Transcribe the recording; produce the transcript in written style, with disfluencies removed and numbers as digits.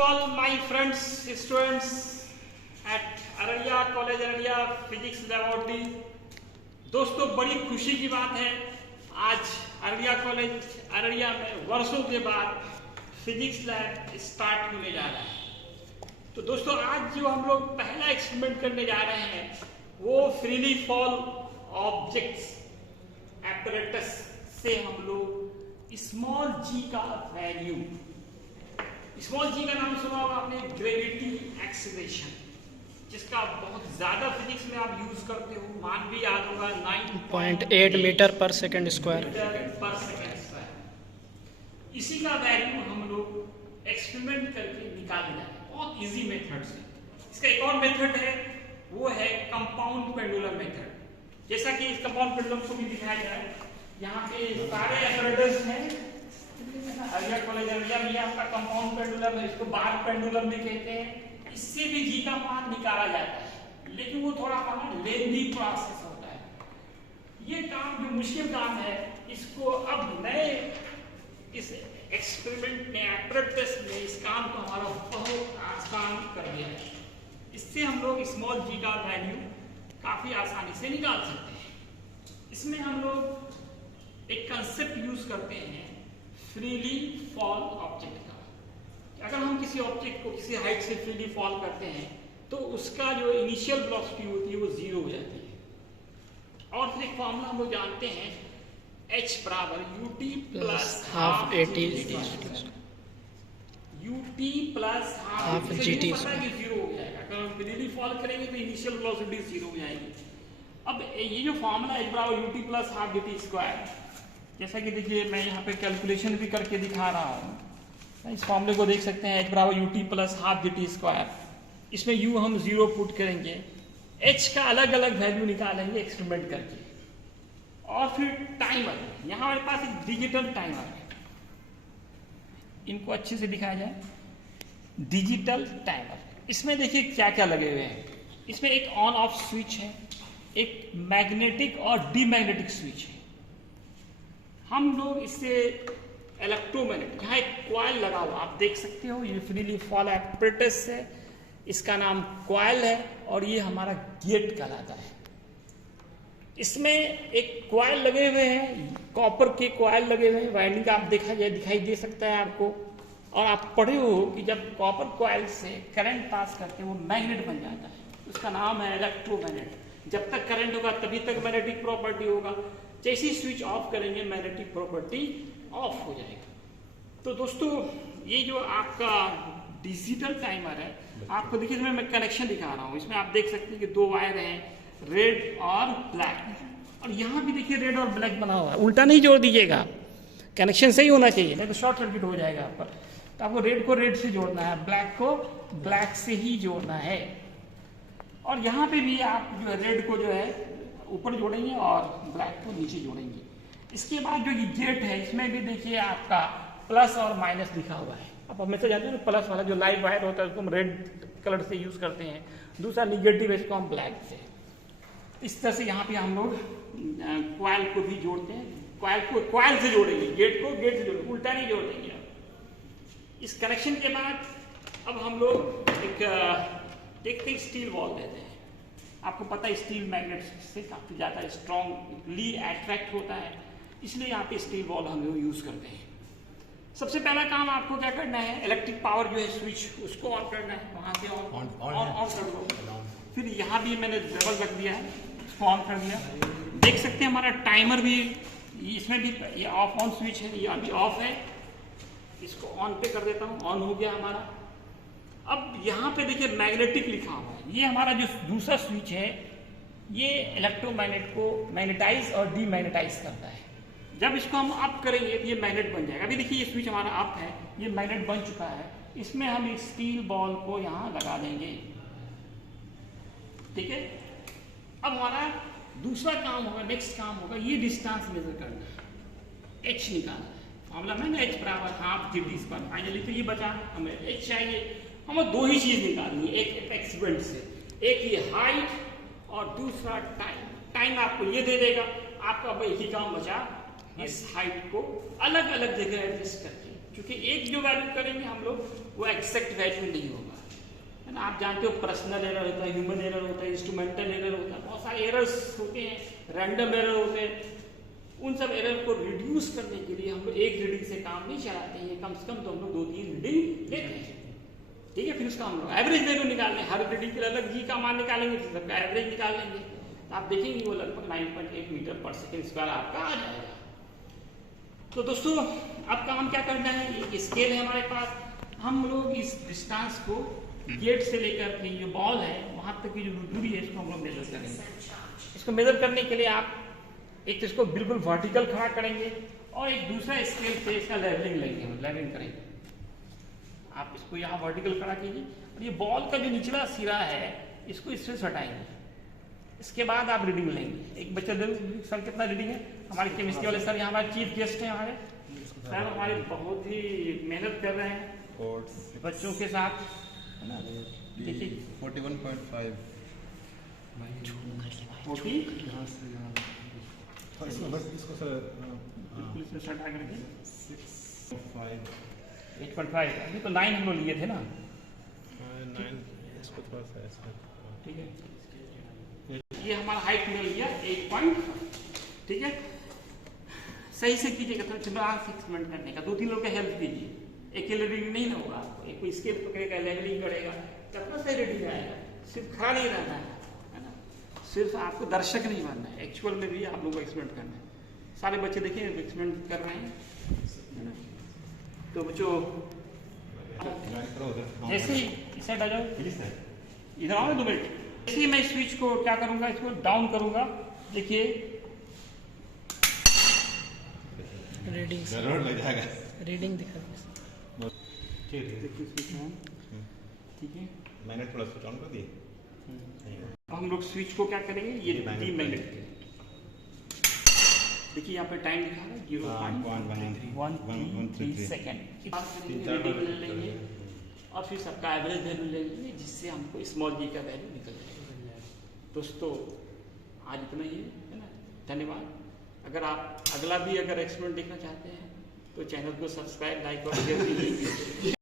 all my friends, students at Araria college Araria physics laboratory. दोस्तों, बड़ी खुशी की बात है, आज अररिया कॉलेज अररिया में वर्षों के बाद फिजिक्स लैब स्टार्ट होने जा रहा है। तो दोस्तों, आज जो हम लोग पहला एक्सपेरिमेंट करने जा रहे हैं वो फ्रीली फॉल ऑब्जेक्ट्स एपरेटस से हम लोग स्मॉल जी का वैल्यू, स्मॉल जी का नाम सुना होगा आपने, ग्रेविटी एक्सीलरेशन, जिसका बहुत ज्यादा फिजिक्स में आप यूज करते हो, मान भी याद होगा 9.8 मीटर पर सेकंड स्क्वायर। इसी का वैल्यू हम लोग एक्सपेरिमेंट करके निकालना है बहुत इजी मेथड से। इसका एक और मेथड है, वो है कंपाउंड पेंडुलम मेथड। जैसा कि इस कंपाउंड पेंडुलम को भी दिखाया जाए, यहाँ पे सारे एपरेटस हैं अररिया कॉलेज अररिया में। आपका कंपाउंड पेंडुलम है, इसको बार पेंडुलम भी कहते हैं। इससे भी जी का मान निकाला जाता है, लेकिन वो थोड़ा लेंथी प्रोसेस होता है। ये काम जो मुश्किल काम है, इसको अब नए इस एक्सपेरिमेंट में, एपरेटस में, इस काम को हमारा बहुत आसान कर दिया है। इससे हम लोग स्मॉल जी का वैल्यू काफी आसानी से निकाल सकते हैं। इसमें हम लोग एक कंसेप्ट यूज करते हैं फ्रीली फॉल ऑब्जेक्ट का। अगर हम किसी ऑब्जेक्ट को किसी हाइट से फ्रीली फॉल करते हैं तो उसका जो इनिशियल वेलोसिटी होती है वो जीरो हो जाती है। और फिर एक फॉर्मूला हम लोग जानते हैं, h बराबर ut plus half at ut plus half gt zero हो जाएगा। अगर हम फ्रीली फॉल करेंगे तो इनिशियल वेलोसिटी जीरो हो जाएगी। अब ये जो फॉर्मूला h बराबर ut plus half gt square, जैसा कि देखिए मैं यहाँ पे कैलकुलेशन भी करके दिखा रहा हूँ। इस फॉर्मूले को देख सकते हैं, h बराबर ut plus half gt square. इसमें u हम जीरो पुट करेंगे, h का अलग अलग वैल्यू निकालेंगे एक्सपेरिमेंट करके। और फिर टाइमर, यहाँ हमारे पास एक डिजिटल टाइमर है, इनको अच्छे से दिखाया जाए, डिजिटल टाइमर। इसमें देखिए क्या क्या लगे हुए हैं। इसमें एक ऑन ऑफ स्विच है, एक मैग्नेटिक और डीमैग्नेटिक स्विच है। हम लोग इससे इलेक्ट्रोमैग्नेट, यहाँ एक कॉइल लगा हुआ आप देख सकते हो, ये फ्रीली फॉल एपरेटस है, इसका नाम कॉइल है और ये हमारा गेट कहलाता है। इसमें एक कॉइल लगे हुए हैं, कॉपर के कॉइल लगे हुए हैं, वाइंडिंग आप दिखाई दे सकता है आपको। और आप पढ़े हो कि जब कॉपर कॉइल से करंट पास करके वो मैग्नेट बन जाता है, उसका नाम है इलेक्ट्रोमैग्नेट। जब तक करंट होगा तभी तक मैग्नेटिक प्रॉपर्टी होगा, जैसे ही स्विच ऑफ करेंगे मैग्नेटिक प्रॉपर्टी ऑफ हो जाएगी। तो दोस्तों, ये जो आपका डिजिटल टाइमर है, आपको देखिए इसमें मैं कनेक्शन दिखा रहा हूँ। इसमें आप देख सकते हैं कि दो वायर हैं, रेड और ब्लैक। और यहाँ भी देखिए रेड और ब्लैक बना हुआ है, उल्टा नहीं जोड़ दीजिएगा, कनेक्शन सही होना चाहिए, नहीं तो शॉर्ट सर्किट हो जाएगा आप पर। तो आपको रेड को रेड से जोड़ना है, ब्लैक को ब्लैक से ही जोड़ना है। और यहाँ पे भी आप जो है रेड को जो है ऊपर जोड़ेंगे और ब्लैक को नीचे जोड़ेंगे। इसके बाद जो ये गेट है, इसमें भी देखिए आपका प्लस और माइनस लिखा हुआ है। आप हमेशा जानते हैं प्लस वाला जो लाइव वायर होता है उसको हम रेड कलर से यूज करते हैं, दूसरा निगेटिव है इसको हम ब्लैक से। इस तरह से यहाँ पे हम लोग कॉइल को भी जोड़ते हैं, कॉइल को कॉइल से जोड़ेंगे, गेट को गेट से जोड़ेंगे, उल्टा नहीं जोड़ देंगे। इस कनेक्शन के बाद अब हम लोग एक देखते हैं स्टील बॉल देते हैं। आपको पता है स्टील मैग्नेट से काफी ज्यादा स्ट्रॉन्गली अट्रैक्ट होता है, इसलिए यहाँ पे स्टील बॉल हम लोग यूज करते हैं। सबसे पहला काम आपको क्या करना है, इलेक्ट्रिक पावर जो है स्विच उसको ऑन करना है, वहां से ऑन कर दो। फिर यहाँ भी मैंने डबल रख दिया है, इसको ऑन कर दिया। देख सकते हैं हमारा टाइमर भी, इसमें भी ये ऑफ ऑन स्विच है, ये अभी ऑफ है, इसको ऑन पे कर देता हूँ, ऑन हो गया हमारा। अब यहाँ पे देखिए मैग्नेटिक लिखा हुआ है, ये हमारा जो दूसरा स्विच है ये इलेक्ट्रोमैग्नेट को मैग्नेटाइज और डीमैग्नेटाइज करता है। जब इसको हम अप करेंगे तो ये मैग्नेट बन जाएगा। अभी देखिए ये स्विच हमारा अप है, ये मैग्नेट बन चुका है। इसमें हम एक स्टील बॉल को यहाँ लगा देंगे, ठीक है। अब हमारा दूसरा काम होगा, नेक्स्ट काम होगा, ये डिस्टेंस मेजर करना है, h निकालना है। मामला में ना h बराबर हाफ gt स्क्वायर। फाइनली तो ये बचा, हमें h चाहिए। हमें दो ही चीज निकालनी है एक एक्सपेरिमेंट से, एक ये हाइट और दूसरा टाइम। टाइम आपको ये दे देगा, आपका अब एक ही काम बचा, इस हाइट को अलग अलग जगह एडजस्ट करके, क्योंकि एक जो वैल्यू करेंगे हम लोग वो एक्सेक्ट वैल्यू नहीं होगा, है ना। आप जानते हो पर्सनल एरर होता है, ह्यूमन एरर होता है, इंस्ट्रूमेंटल एरर होता है, बहुत सारे एरर्स होते हैं, रैंडम एरर होते हैं। उन सब एरर को रिड्यूस करने के लिए हम लोग एक रीडिंग से काम नहीं चलाते हैं, कम से कम तो हम लोग 2-3 रीडिंग लेते हैं, ठीक है। फिर उसका हम लोग एवरेज वैल्यू निकालें, हर रीडिंग के अलग जी का मान निकालेंगे, फिर सबका एवरेज निकाल लेंगे, तो आप देखेंगे वो लगभग 9.8 मीटर पर सेकेंड स्क्वायर आपका आ जाएगा। तो दोस्तों अब काम क्या करना है, एक स्केल है हमारे पास, हम लोग इस डिस्टेंस को गेट से लेकर के ये बॉल है वहां तक की जो दूरी है इसको हम लोग मेजर करेंगे। इसको मेजर करने के लिए आप एक तो इसको बिल्कुल वर्टिकल खड़ा करेंगे और एक दूसरा स्केल से इसका लेवलिंग लेंगे, लेवलिंग करेंगे। आप इसको यहाँ वर्टिकल खड़ा कीजिए और ये बॉल का जो निचला सिरा है इसको इससे हटाएंगे। इसके बाद आप रीडिंग लेंगे। एक बच्चा सर कितना रीडिंग है, हमारे केमिस्ट्री वाले सर यहाँ हमारे चीफ गेस्ट हैं, हमारे सर हमारे बहुत ही मेहनत कर रहे हैं बच्चों के साथ, है ना। देखिए 41.5 इसको सर बिल्कुल इसमें शर्ट आगे रखिए 6.5 8.5 अभी तो 9 हम लोग लिए थे ना, 9 इसको थोड़ा सा ऐसा, ठीक है। ये हमारा हाइट मिल गया 8 ठीक है। सही से कीजिएगा, थोड़ा चुनाव फिक्समेंट करने का, 2-3 लोग का हेल्प कीजिए, अकेले रीडिंग नहीं ना होगा आपको, एक कोई स्केल पकड़ेगा, लेवलिंग करेगा, तब ना सही रीडिंग आएगा। सिर्फ खड़ा नहीं रहना है ना, सिर्फ आपको दर्शक नहीं बनना है, एक्चुअल में भी आप लोगों को एक्सपेरिमेंट करना है। सारे बच्चे देखिए एक्सपेरिमेंट कर रहे हैं, है ना। तो बच्चों जैसे ही इस साइड आ जाओ, इधर आओ 2 मिनट। जैसे ही मैं स्विच को क्या करूंगा, इसको डाउन करूंगा, देखिए रीडिंग जरूर लग जाएगा, रीडिंग दिखा ठीक है। मैंने थोड़ा स्विच ऑन कर दिया। हम लोग स्विच को क्या करेंगे, ये डीमैग्नेट करेंगे। देखिए यहाँ पे टाइम लिखा है 0.133 सेकेंड। लेंगे और फिर सबका एवरेज वैल्यू ले लेंगे, जिससे हमको स्मॉल जी का वैल्यू निकल जाएगा। दोस्तों आज इतना ही है ना, धन्यवाद। अगर आप अगला भी अगर एक्सपेरिमेंट देखना चाहते हैं तो चैनल को सब्सक्राइब, लाइक और शेयर कीजिए।